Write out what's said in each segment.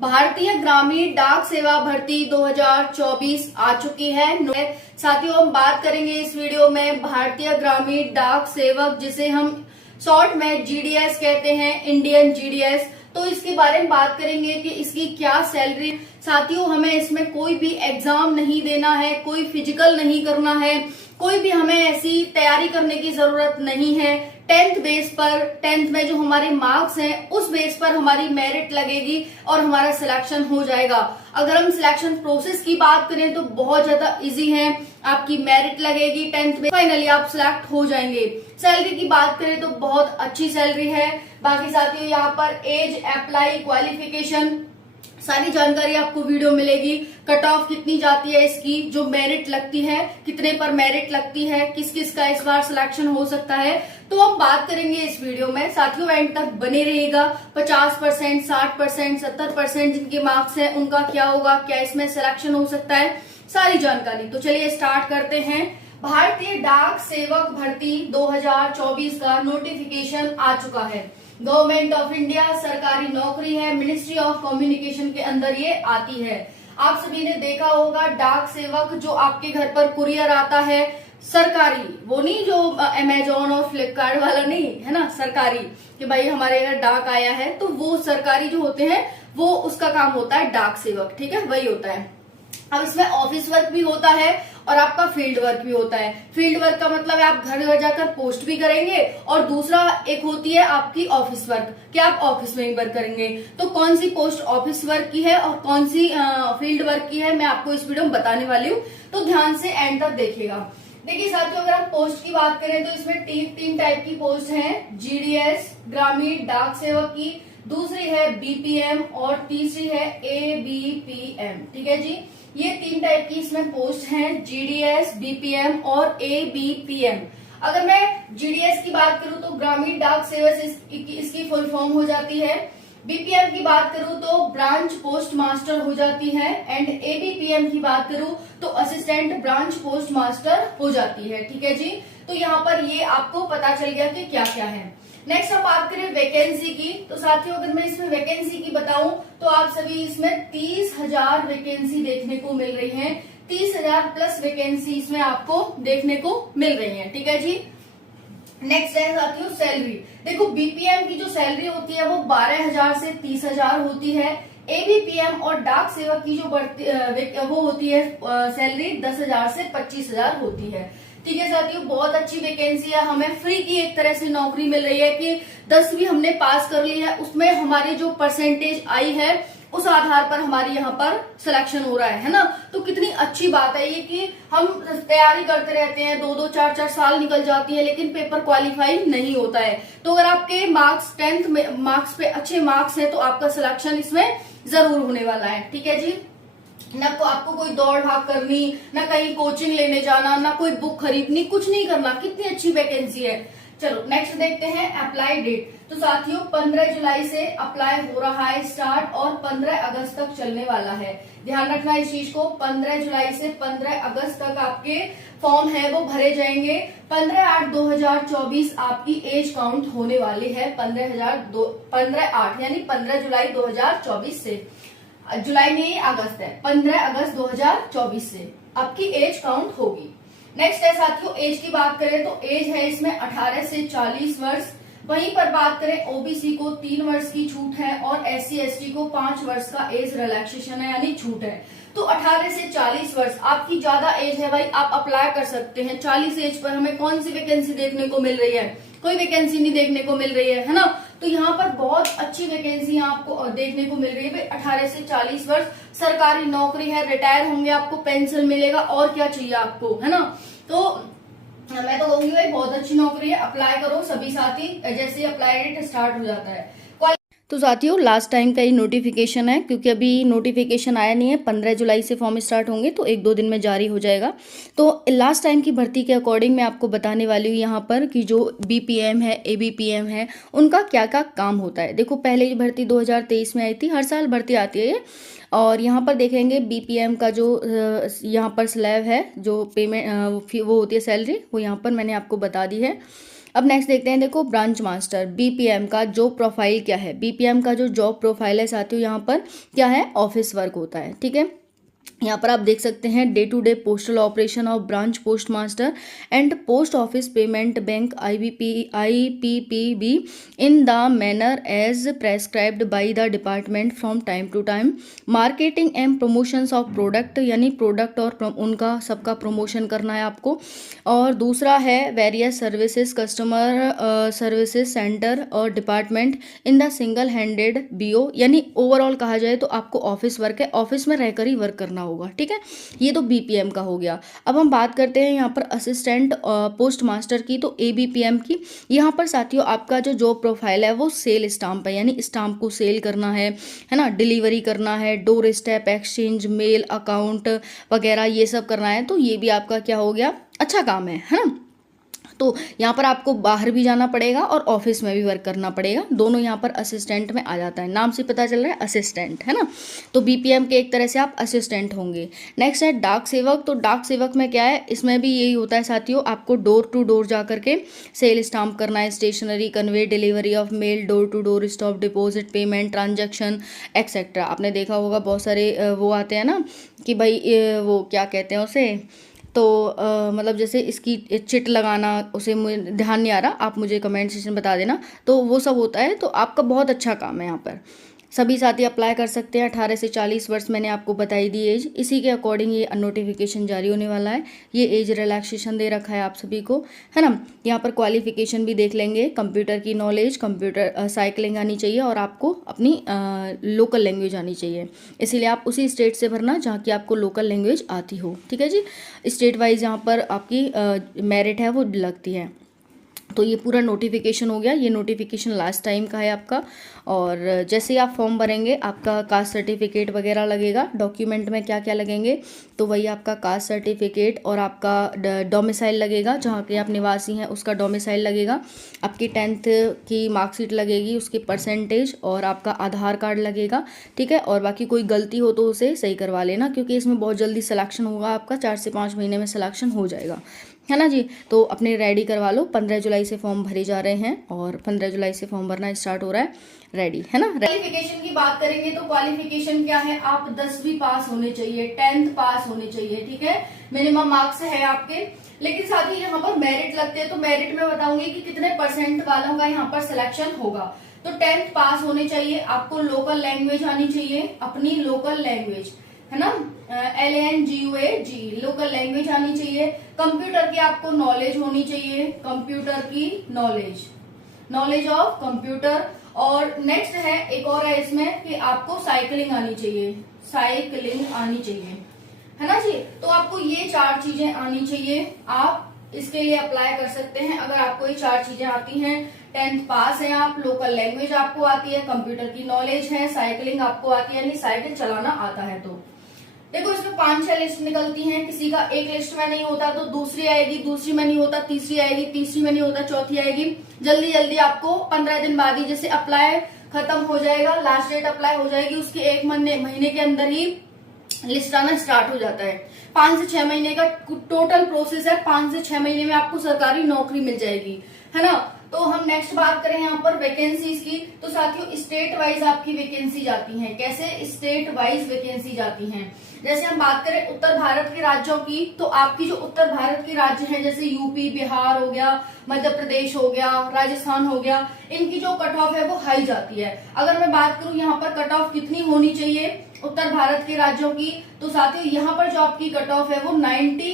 भारतीय ग्रामीण डाक सेवा भर्ती 2024 आ चुकी है। साथियों, हम बात करेंगे इस वीडियो में भारतीय ग्रामीण डाक सेवक, जिसे हम शॉर्ट में जीडीएस कहते हैं, इंडियन जीडीएस। तो इसके बारे में बात करेंगे कि इसकी क्या सैलरी। साथियों, हमें इसमें कोई भी एग्जाम नहीं देना है, कोई फिजिकल नहीं करना है, कोई भी हमें ऐसी तैयारी करने की जरूरत नहीं है। 10th बेस पर, 10th में जो हमारे मार्क्स हैं उस बेस पर हमारी मेरिट लगेगी और हमारा सिलेक्शन हो जाएगा। अगर हम सिलेक्शन प्रोसेस की बात करें तो बहुत ज्यादा इजी है। आपकी मेरिट लगेगी 10th में, फाइनली आप सिलेक्ट हो जाएंगे। सैलरी की बात करें तो बहुत अच्छी सैलरी है। बाकी साथियों, यहाँ पर एज, अप्लाई, क्वालिफिकेशन, सारी जानकारी आपको वीडियो मिलेगी। कट ऑफ कितनी जाती है इसकी, जो मेरिट लगती है, कितने पर मेरिट लगती है, किस किस का इस बार सिलेक्शन हो सकता है, तो हम बात करेंगे इस वीडियो में। साथियों, एंड तक बने रहिएगा। 50%, 60%, 70% जिनके मार्क्स हैं उनका क्या होगा, क्या इसमें सिलेक्शन हो सकता है, सारी जानकारी। तो चलिए स्टार्ट करते हैं। भारतीय डाक सेवक भर्ती 2024 का नोटिफिकेशन आ चुका है। गवर्नमेंट ऑफ इंडिया, सरकारी नौकरी है, मिनिस्ट्री ऑफ कम्युनिकेशन के अंदर ये आती है। आप सभी ने देखा होगा डाक सेवक जो आपके घर पर कुरियर आता है, सरकारी, वो नहीं जो अमेजोन और फ्लिपकार्ट वाला नहीं है ना, सरकारी, कि भाई हमारे घर डाक आया है, तो वो सरकारी जो होते हैं वो उसका काम होता है डाक सेवक, ठीक है, वही होता है। अब इसमें ऑफिस वर्क भी होता है और आपका फील्ड वर्क भी होता है। फील्ड वर्क का मतलब है आप घर घर जाकर पोस्ट भी करेंगे, और दूसरा एक होती है आपकी ऑफिस वर्क, कि आप ऑफिस में ही वर्क करेंगे। तो कौन सी पोस्ट ऑफिस वर्क की है और कौन सी फील्ड वर्क की है, मैं आपको इस वीडियो में बताने वाली हूँ, तो ध्यान से एंड तक देखिएगा। देखिए साथियों, अगर हम पोस्ट की बात करें तो इसमें तीन टाइप की पोस्ट हैं। जीडीएस, ग्रामीण डाक सेवक की, दूसरी है बीपीएम और तीसरी है एबीपीएम, ठीक है जी। ये तीन टाइप की इसमें पोस्ट हैं, जीडीएस, बीपीएम और एबीपीएम। अगर मैं जीडीएस की बात करूं तो ग्रामीण डाक सेवक इसकी फुल फॉर्म हो जाती है। बीपीएम की बात करूं तो ब्रांच पोस्ट मास्टर हो जाती है, एंड एबीपीएम की बात करूं तो असिस्टेंट ब्रांच पोस्ट मास्टर हो जाती है, ठीक है जी। तो यहाँ पर ये आपको पता चल गया कि क्या क्या है। नेक्स्ट हम बात करें वैकेंसी की, तो साथियों अगर मैं इसमें वैकेंसी की बताऊं तो आप सभी इसमें 30,000 वैकेंसी देखने को मिल रही है। 30,000 प्लस वैकेंसी इसमें आपको देखने को मिल रही है, ठीक है जी। नेक्स्ट है साथियों सैलरी। देखो, बीपीएम की जो सैलरी होती है वो 12,000 से 30,000 होती है। एबीपीएम और डाक सेवक की जो वो होती है सैलरी 10,000 से 25,000 होती है, ठीक है साथियों। बहुत अच्छी वैकेंसी है, हमें फ्री की एक तरह से नौकरी मिल रही है कि 10वीं हमने पास कर ली है, उसमें हमारी जो परसेंटेज आई है उस आधार पर हमारी यहाँ पर सिलेक्शन हो रहा है ना। तो कितनी अच्छी बात है ये कि हम तैयारी करते रहते हैं, 2-2, 4-4 साल निकल जाती है, लेकिन पेपर क्वालिफाई नहीं होता है। तो अगर आपके मार्क्स 10th में मार्क्स पे अच्छे मार्क्स है तो आपका सिलेक्शन इसमें जरूर होने वाला है, ठीक है जी। ना आपको कोई दौड़ भाग करनी, ना कहीं कोचिंग लेने जाना, ना कोई बुक खरीदनी, कुछ नहीं करना। कितनी अच्छी वैकेंसी है। चलो नेक्स्ट देखते हैं अप्लाई डेट। तो साथियों 15 जुलाई से अप्लाई हो रहा है स्टार्ट और 15 अगस्त तक चलने वाला है। ध्यान रखना इस चीज को, 15 जुलाई से 15 अगस्त तक आपके फॉर्म है वो भरे जाएंगे। 15/8/2024 आपकी एज काउंट होने वाली है। 15/8 यानी 15 जुलाई 2024 से, जुलाई नहीं अगस्त है, 15 अगस्त 2024 से आपकी एज काउंट होगी। नेक्स्ट है साथियों एज की बात करें तो एज है इसमें 18 से 40 वर्ष। वहीं पर बात करें ओबीसी को 3 वर्ष की छूट है और SC ST को 5 वर्ष का एज रिलैक्सेशन है, यानी छूट है। तो 18 से 40 वर्ष आपकी ज्यादा एज है भाई, आप अप्लाई कर सकते हैं। 40 एज पर हमें कौन सी वैकेंसी देखने को मिल रही है, कोई वैकेंसी नहीं देखने को मिल रही है ना। तो यहाँ पर बहुत अच्छी वैकेंसी आपको देखने को मिल रही है। 18 से 40 वर्ष, सरकारी नौकरी है, रिटायर होंगे आपको पेंशन मिलेगा, और क्या चाहिए आपको, है ना। तो मैं तो कहूंगी भाई बहुत अच्छी नौकरी है, अप्लाई करो सभी साथी, जैसे अप्लाई डेट स्टार्ट हो जाता है। तो साथियों लास्ट टाइम का ही नोटिफिकेशन है, क्योंकि अभी नोटिफिकेशन आया नहीं है। 15 जुलाई से फॉर्म स्टार्ट होंगे तो 1-2 दिन में जारी हो जाएगा। तो लास्ट टाइम की भर्ती के अकॉर्डिंग मैं आपको बताने वाली हूँ यहाँ पर कि जो बीपीएम है, एबीपीएम है, उनका क्या क्या काम होता है। देखो, पहले ये भर्ती 2023 में आई थी, हर साल भर्ती आती है ये। और यहाँ पर देखेंगे बीपीएम का जो यहाँ पर स्लैब है, जो पेमेंट वो होती है सैलरी, वो यहाँ पर मैंने आपको बता दी है। अब नेक्स्ट देखते हैं, देखो ब्रांच मास्टर बीपीएम का जॉब प्रोफाइल क्या है। बीपीएम का जो जॉब प्रोफाइल है साथियों, यहाँ पर क्या है, ऑफिस वर्क होता है, ठीक है। यहाँ पर आप देख सकते हैं day to day postal operation of branch post master and post office payment bank IPPB in the manner as prescribed by the department from time to time. Marketing and promotions of product, यानी product और उनका सबका promotion करना है आपको। और दूसरा है various services customer services centre और department in the single handed BO, यानी ओवरऑल कहा जाए तो आपको ऑफिस वर्क है, ऑफिस में रहकर ही वर्क करना होगा, ठीक है। ये तो बीपीएम का हो गया। अब हम बात करते हैं यहाँ पर असिस्टेंट पोस्ट मास्टर की, तो ABPM की। यहाँ पर साथियों आपका जो जॉब प्रोफाइल है वो सेल स्टाम्प है, यानी स्टाम्प को सेल करना है ना, डिलीवरी करना है, door step exchange, mail account वगैरह ये सब करना है। तो ये भी आपका क्या हो गया, अच्छा काम है ना। तो यहाँ पर आपको बाहर भी जाना पड़ेगा और ऑफिस में भी वर्क करना पड़ेगा, दोनों यहाँ पर असिस्टेंट में आ जाता है, नाम से पता चल रहा है असिस्टेंट, है ना। तो बीपीएम के एक तरह से आप असिस्टेंट होंगे। नेक्स्ट है डाक सेवक। तो डाक सेवक में क्या है, इसमें भी यही होता है साथियों, आपको डोर टू डोर जा करके सेल स्टाम्प करना है, stationery convey, delivery of mail, door to door stop deposit, payment transaction etcetera. आपने देखा होगा बहुत सारे वो आते हैं ना कि भाई वो क्या कहते हैं उसे, तो मतलब जैसे इसकी चिट लगाना, उसे मुझे ध्यान नहीं आ रहा, आप मुझे कमेंट सेक्शन बता देना। तो वो सब होता है, तो आपका बहुत अच्छा काम है। यहाँ पर सभी साथी अप्लाई कर सकते हैं। 18 से 40 वर्ष मैंने आपको बताई दी एज, इसी के अकॉर्डिंग ये नोटिफिकेशन जारी होने वाला है। ये एज रिलैक्सेशन दे रखा है आप सभी को, है ना। यहाँ पर क्वालिफिकेशन भी देख लेंगे, कंप्यूटर की नॉलेज, कंप्यूटर साइकिलिंग आनी चाहिए और आपको अपनी लोकल लैंग्वेज आनी चाहिए। इसीलिए आप उसी स्टेट से भरना जहाँ की आपको लोकल लैंग्वेज आती हो, ठीक है जी। स्टेट वाइज यहाँ पर आपकी मेरिट है वो लगती है। तो ये पूरा नोटिफिकेशन हो गया, ये नोटिफिकेशन लास्ट टाइम का है आपका। और जैसे ही आप फॉर्म भरेंगे आपका कास्ट सर्टिफिकेट वगैरह लगेगा। डॉक्यूमेंट में क्या क्या लगेंगे, तो वही आपका कास्ट सर्टिफिकेट और आपका डोमिसाइल लगेगा, जहाँ के आप निवासी हैं उसका डोमिसाइल लगेगा, आपकी 10th की मार्कशीट लगेगी, उसकी परसेंटेज, और आपका आधार कार्ड लगेगा, ठीक है। और बाकी कोई गलती हो तो उसे सही करवा लेना, क्योंकि इसमें बहुत जल्दी सिलेक्शन होगा आपका, 4 से 5 महीने में सिलेक्शन हो जाएगा, है ना जी। तो अपने रेडी करवा लो, 15 जुलाई से फॉर्म भरे जा रहे हैं और 15 जुलाई से फॉर्म भरना स्टार्ट हो रहा है, रेडी है ना। क्वालिफिकेशन की बात करेंगे तो क्वालिफिकेशन क्या है, आप 10वीं पास होने चाहिए, 10th पास होने चाहिए, ठीक है। मिनिमम मार्क्स है आपके। लेकिन साथ ही यहाँ पर मेरिट लगते हैं, तो मेरिट में बताऊंगी कि कितने परसेंट वालों का यहाँ पर सिलेक्शन होगा। तो 10th पास होने चाहिए, आपको लोकल लैंग्वेज आनी चाहिए, अपनी लोकल लैंग्वेज, है ना, LANGUAG लोकल लैंग्वेज आनी चाहिए। कंप्यूटर की आपको नॉलेज होनी चाहिए, कंप्यूटर की नॉलेज ऑफ कंप्यूटर। और नेक्स्ट है, एक और है इसमें कि आपको साइकिलिंग आनी चाहिए, है ना जी। तो आपको ये 4 चीजें आनी चाहिए, आप इसके लिए अप्लाई कर सकते हैं। अगर आपको ये 4 चीजें आती हैं, 10th पास है आप, लोकल लैंग्वेज आपको आती है, कंप्यूटर की नॉलेज है, साइकिलिंग आपको आती है, यानी साइकिल चलाना आता है। तो देखो इसमें 5-6 लिस्ट निकलती हैं, किसी का एक लिस्ट में नहीं होता तो दूसरी आएगी, दूसरी में नहीं होता तीसरी आएगी, तीसरी में नहीं होता चौथी आएगी। जल्दी जल्दी आपको 15 दिन बाद ही, जैसे अप्लाई खत्म हो जाएगा, लास्ट डेट अप्लाई हो जाएगी, उसके 1 महीने के अंदर ही लिस्ट आना स्टार्ट हो जाता है। 5 से 6 महीने का टोटल प्रोसेस है, 5 से 6 महीने में आपको सरकारी नौकरी मिल जाएगी, है ना। तो हम नेक्स्ट बात करें यहाँ पर वैकेंसीज की, तो साथियों स्टेट वाइज आपकी वैकेंसी जाती हैं। कैसे स्टेट वाइज वैकेंसी जाती हैं, जैसे हम बात करें उत्तर भारत के राज्यों की, तो आपकी जो उत्तर भारत के राज्य हैं, जैसे यूपी, बिहार हो गया, मध्य प्रदेश हो गया, राजस्थान हो गया, इनकी जो कट ऑफ है वो हाई जाती है। अगर मैं बात करूं यहाँ पर कट ऑफ कितनी होनी चाहिए उत्तर भारत के राज्यों की, तो साथियों यहाँ पर जो आपकी कट ऑफ है वो 90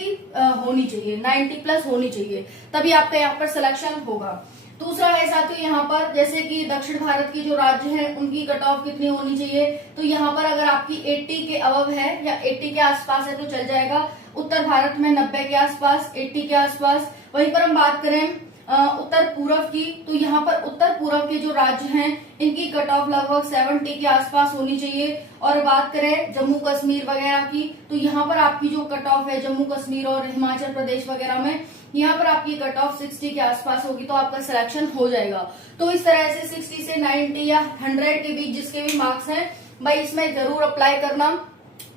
होनी चाहिए, 90+ होनी चाहिए, तभी आपका यहाँ पर सिलेक्शन होगा। दूसरा है साथियों यहाँ पर, जैसे कि दक्षिण भारत के जो राज्य हैं उनकी कट ऑफ कितनी होनी चाहिए, तो यहाँ पर अगर आपकी 80 के अबव है या 80 के आसपास है तो चल जाएगा। उत्तर भारत में 90 के आसपास, 80 के आसपास। वहीं पर हम बात करें उत्तर पूर्व की, तो यहाँ पर उत्तर पूर्व के जो राज्य हैं इनकी कट ऑफ लगभग 70 के आसपास होनी चाहिए। और बात करें जम्मू कश्मीर वगैरह की, तो यहाँ पर आपकी जो कट ऑफ है जम्मू कश्मीर और हिमाचल प्रदेश वगैरह में, यहाँ पर आपकी कट ऑफ 60 के आसपास होगी, तो आपका सिलेक्शन हो जाएगा। तो इस तरह से 60 से 90 या 100 के बीच जिसके भी मार्क्स हैं, भाई इसमें जरूर अप्लाई करना।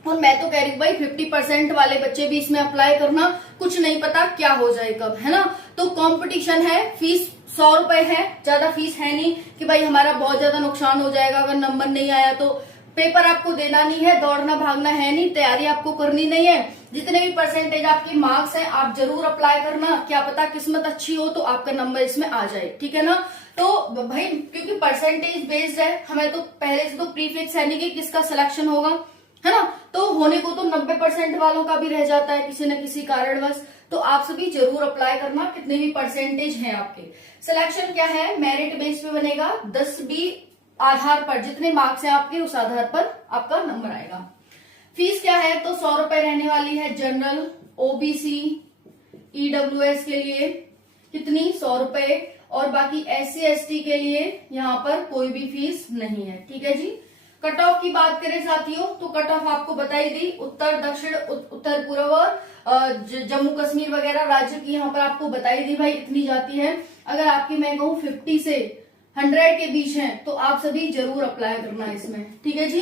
और मैं तो कह रही हूँ भाई 50% वाले बच्चे भी इसमें अप्लाई करना, कुछ नहीं पता क्या हो जाए कब, है ना। तो कंपटीशन है, फीस 100 रुपए है, ज्यादा फीस है नहीं कि भाई हमारा बहुत ज्यादा नुकसान हो जाएगा अगर नंबर नहीं आया तो। पेपर आपको देना नहीं है, दौड़ना भागना है नहीं, तैयारी आपको करनी नहीं है। जितने भी परसेंटेज आपके मार्क्स हैं आप जरूर अप्लाई करना, क्या पता किस्मत अच्छी हो तो आपका नंबर इसमें आ जाए, ठीक है ना। तो भाई क्योंकि परसेंटेज बेस्ड है, हमें तो पहले से तो प्रीफिक्स है नहीं कि किसका सिलेक्शन होगा, है ना। तो होने को तो 90% वालों का भी रह जाता है किसी न किसी कारणवश। तो आप सभी जरूर अप्लाई करना, कितने भी परसेंटेज हैं आपके। सिलेक्शन क्या है, मेरिट बेस पे बनेगा, 10B आधार पर, जितने मार्क्स हैं आपके उस आधार पर आपका नंबर आएगा। फीस क्या है, तो 100 रुपए रहने वाली है जनरल, OBC, EWS के लिए कितनी, 100 रुपए, और बाकी SC ST के लिए यहाँ पर कोई भी फीस नहीं है, ठीक है जी। कट ऑफ की बात करें साथियों, तो कट ऑफ आपको बताई दी, उत्तर दक्षिण उत्तर पूर्व और जम्मू कश्मीर वगैरह राज्य की यहाँ पर आपको बताई दी भाई इतनी जाती है। अगर आपकी मैं कहूँ 50 से 100 के बीच है तो आप सभी जरूर अप्लाई करना इसमें, ठीक है जी।